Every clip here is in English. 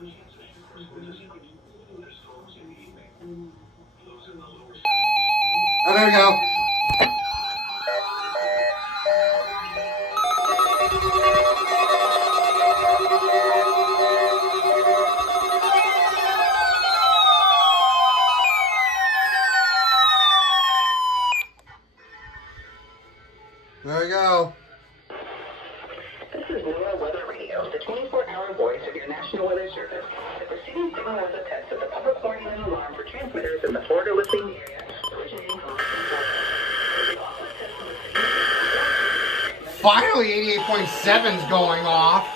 Oh, there we go. There we go. This is NOAA Weather Radio, the 24-hour voice of your National Weather Service. The preceding signal was a test of the public warning and alarm for transmitters in the Florida listening area, originating from Finally, 88.7 is going off.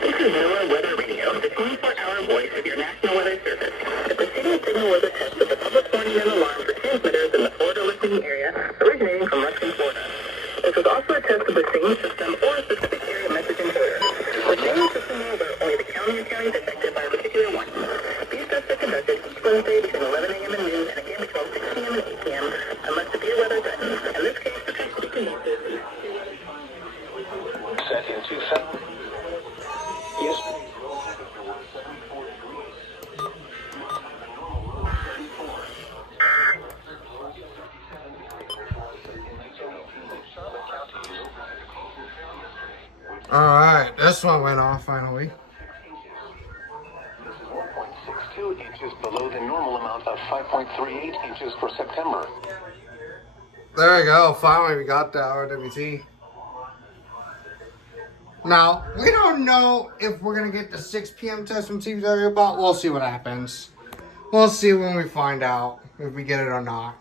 This is NOAA Weather Radio, the 24-hour voice of your National Weather Service. The preceding signal was a test of the public warning and alarm for transmitters in the Florida listening area, originating from Ruskin, Florida. This was also a test of the same system or a specific area message encoder. The same system will alert only the county or counties affected by a particular one. These tests are conducted each Wednesday between 11 a.m. and noon, and again between 6 p.m. and 8 p.m. unless severe weather threatens. In this case, the test will be conducted. Set in 2 Yes. Alright, this one went off finally. This is 1.62 inches below the normal amount of 5.38 inches for September. There we go. Finally, we got the RWT. Now, we don't know if we're going to get the 6 p.m. test from TBW, but we'll see what happens. We'll see when we find out if we get it or not.